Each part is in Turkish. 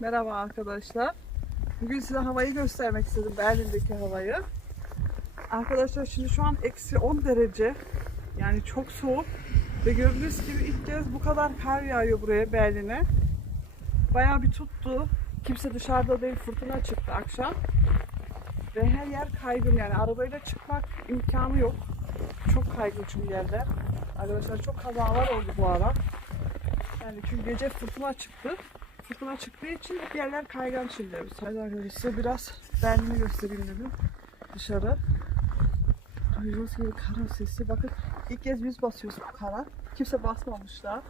Merhaba arkadaşlar. Bugün size havayı göstermek istedim. Berlin'deki havayı. Arkadaşlar şimdi şu an eksi 10 derece. Yani çok soğuk. Ve gördüğünüz gibi ilk kez bu kadar kar yağıyor buraya Berlin'e. Bayağı bir tuttu. Kimse dışarıda değil. Fırtına çıktı akşam. Ve her yer kaygın yani arabayla çıkmak imkanı yok. Çok kaygın çünkü yerler. Arkadaşlar çok kazalar oldu bu ara. Yani çünkü gece fırtına çıktı. Fırtına çıktığı için hep yerler kaygan şimdi. Hadi arkadaşlar biraz Berlin'i göstereyim dedim. Dışarı. Duyduğunuz gibi karın sesi. Bakın ilk kez biz basıyoruz bu kara. Kimse basmamış daha.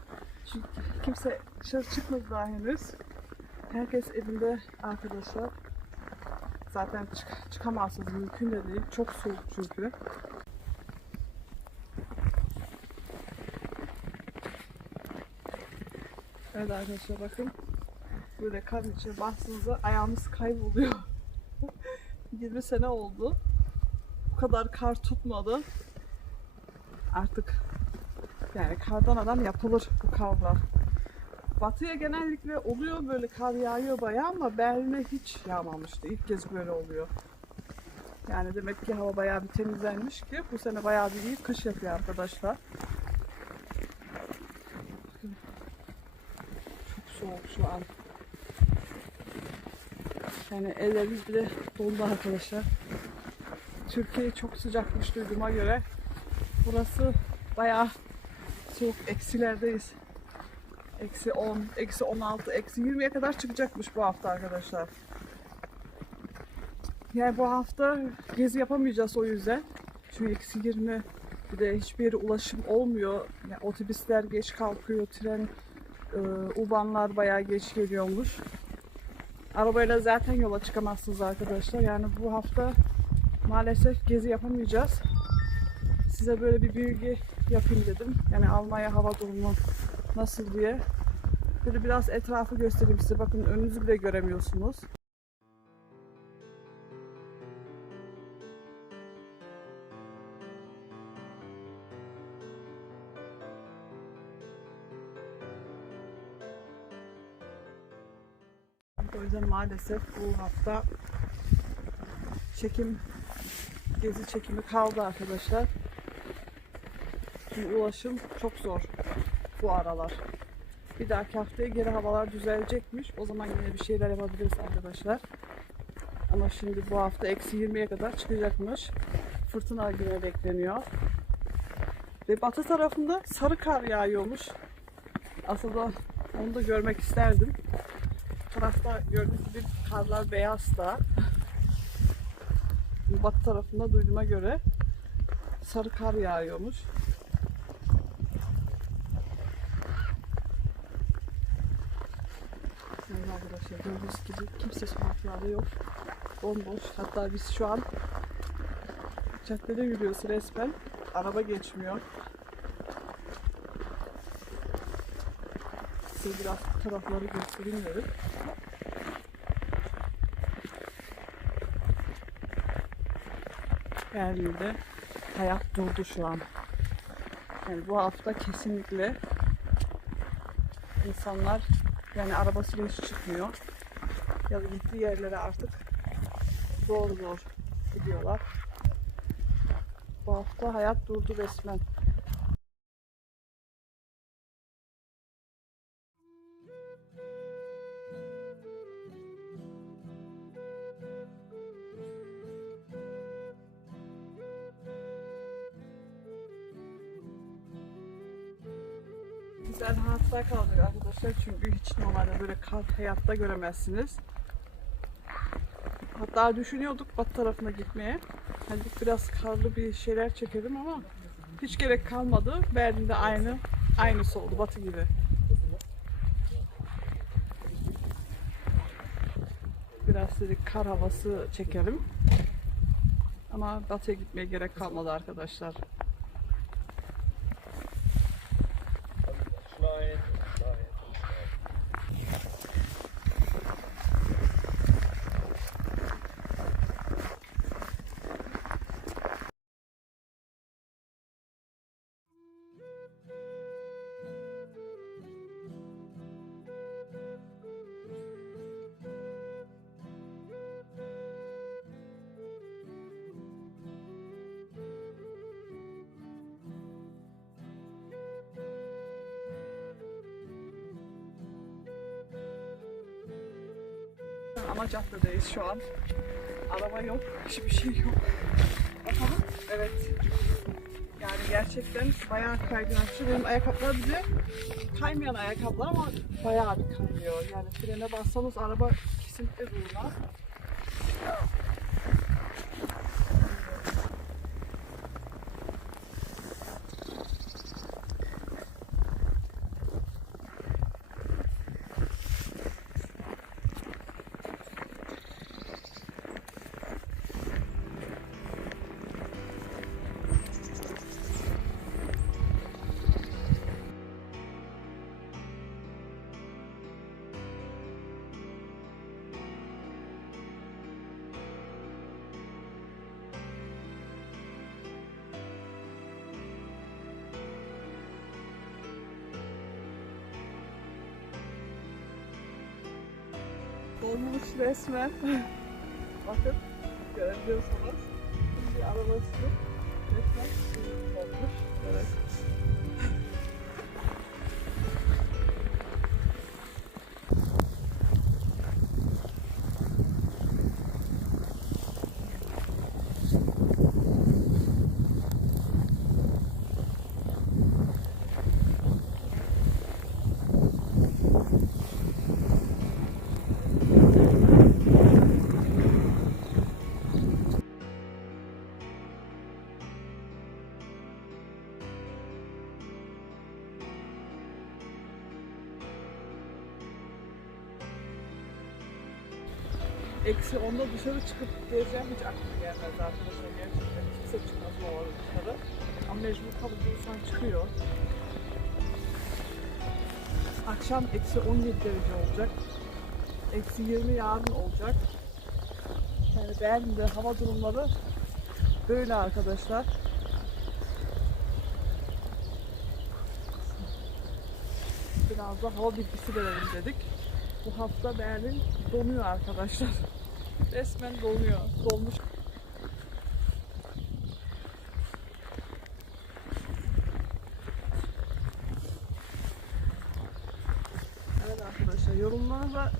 Çünkü kimse dışarı çıkmadı daha henüz. Herkes evinde arkadaşlar. Zaten çık çıkamazsınız. Mümkün de değil. Çok soğuk çünkü. Evet arkadaşlar bakın. Böyle kar içine bastığınızda ayağınız kayboluyor. 20 sene oldu. Bu kadar kar tutmadı. Artık yani kardan adam yapılır bu karlar. Batıya genellikle oluyor böyle kar yağıyor bayağı ama Berlin'e hiç yağmamıştı. İlk kez böyle oluyor. Yani demek ki hava bayağı bir temizlenmiş ki bu sene bayağı bir iyi kış yapıyor arkadaşlar. Çok soğuk şu an. Yani ellerimiz bile dondu arkadaşlar. Türkiye çok sıcakmış duyduğuma göre. Burası bayağı soğuk. Eksilerdeyiz. Eksi 10, eksi 16, eksi 20'ye kadar çıkacakmış bu hafta arkadaşlar. Yani bu hafta gezi yapamayacağız o yüzden. Çünkü eksi 20 bir de hiçbir yere ulaşım olmuyor. Yani otobüsler geç kalkıyor, tren, e, ubanlar bayağı geç geliyormuş. Arabayla zaten yola çıkamazsınız arkadaşlar. Yani bu hafta maalesef gezi yapamayacağız. Size böyle bir bilgi yapayım dedim. Yani Almanya hava durumu nasıl diye. Böyle biraz etrafı göstereyim size. Bakın önünüzü bile göremiyorsunuz. O yüzden maalesef bu hafta çekim gezi çekimi kaldı arkadaşlar. Çünkü ulaşım çok zor bu aralar. Bir dahaki haftaya geri havalar düzelecekmiş. O zaman yine bir şeyler yapabiliriz arkadaşlar. Ama şimdi bu hafta eksi 20'ye kadar çıkacakmış. Fırtına güne bekleniyor. Ve batı tarafında sarı kar yağıyormuş. Aslında onu da görmek isterdim. Tarafta gördüğünüz gibi karlar beyaz da. Batı tarafında duyduğuma göre sarı kar yağıyormuş. Yani arkadaşlar gördüğünüz gibi kimse sokaklarda yok. Bomboş. Hatta biz şu an caddede yürüyoruz resmen. Araba geçmiyor. Size biraz tarafları göstereyim dedim. Hayat durdu şu an. Yani bu hafta kesinlikle insanlar yani arabasıyla hiç çıkmıyor. Ya da gittiği yerlere artık zor zor gidiyorlar. Bu hafta hayat durdu resmen. Güzel hatıra kalıyor arkadaşlar çünkü hiç normalde böyle kar hayatta göremezsiniz. Hatta düşünüyorduk batı tarafına gitmeye. Hani biraz karlı bir şeyler çekelim ama hiç gerek kalmadı. Berlin'de aynı aynısı oldu batı gibi. Biraz dedik kar havası çekelim. Ama batıya gitmeye gerek kalmadı arkadaşlar. Ana caddedeyiz şu an. Araba yok, hiçbir şey yok. Bakalım. Evet. Yani gerçekten bayağı kaydırakçı. Benim ayakkabılar bir de kaymayan ayakkabılar ama bayağı bir kaymıyor. Yani frene bassanız araba kesinlikle durmaz. Dolmuş resmen. Bakın görebiliyorsunuz. Şimdi arabası resmen dolmuş. Evet. Eksi onda dışarı çıkıp gezeceğim hiç aklıma gelmez arkadaşlar. Gerçekten kimse çıkmaz bu arada dışarı. Ama mecbur kabul insan çıkıyor. Akşam eksi 17 derece olacak. Eksi 20 yarın olacak. Yani Berlin'de hava durumları böyle arkadaşlar. Biraz da hava bilgisi verelim dedik. Bu hafta Berlin donuyor arkadaşlar. Resmen donuyor. Dolmuş. Evet arkadaşlar yorumlarınızda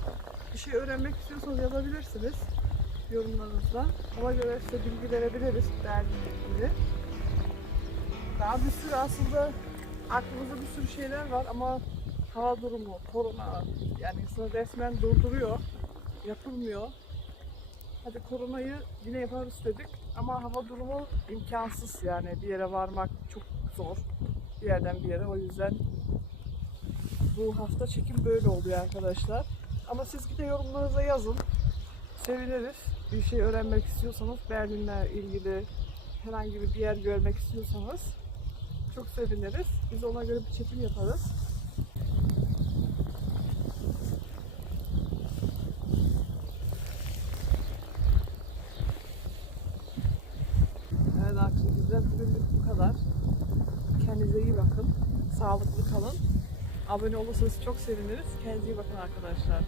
bir şey öğrenmek istiyorsanız yazabilirsiniz. Yorumlarınızda. Ona göre size bilgi verebiliriz Berlin'le ilgili. Daha bir sürü aslında aklımızda bir sürü şeyler var ama hava durumu, korona yani insanı resmen durduruyor. Yapılmıyor. Hadi koronayı yine yaparız dedik ama hava durumu imkansız yani bir yere varmak çok zor. Bir yerden bir yere o yüzden bu hafta çekim böyle oluyor arkadaşlar. Ama siz de yorumlarınıza yazın. Seviniriz. Bir şey öğrenmek istiyorsanız Berlin'le ilgili herhangi bir yer görmek istiyorsanız çok seviniriz. Biz ona göre bir çekim yaparız. Evet bugünlük bu kadar. Kendinize iyi bakın. Sağlıklı kalın. Abone olursanız çok seviniriz. Kendinize iyi bakın arkadaşlar.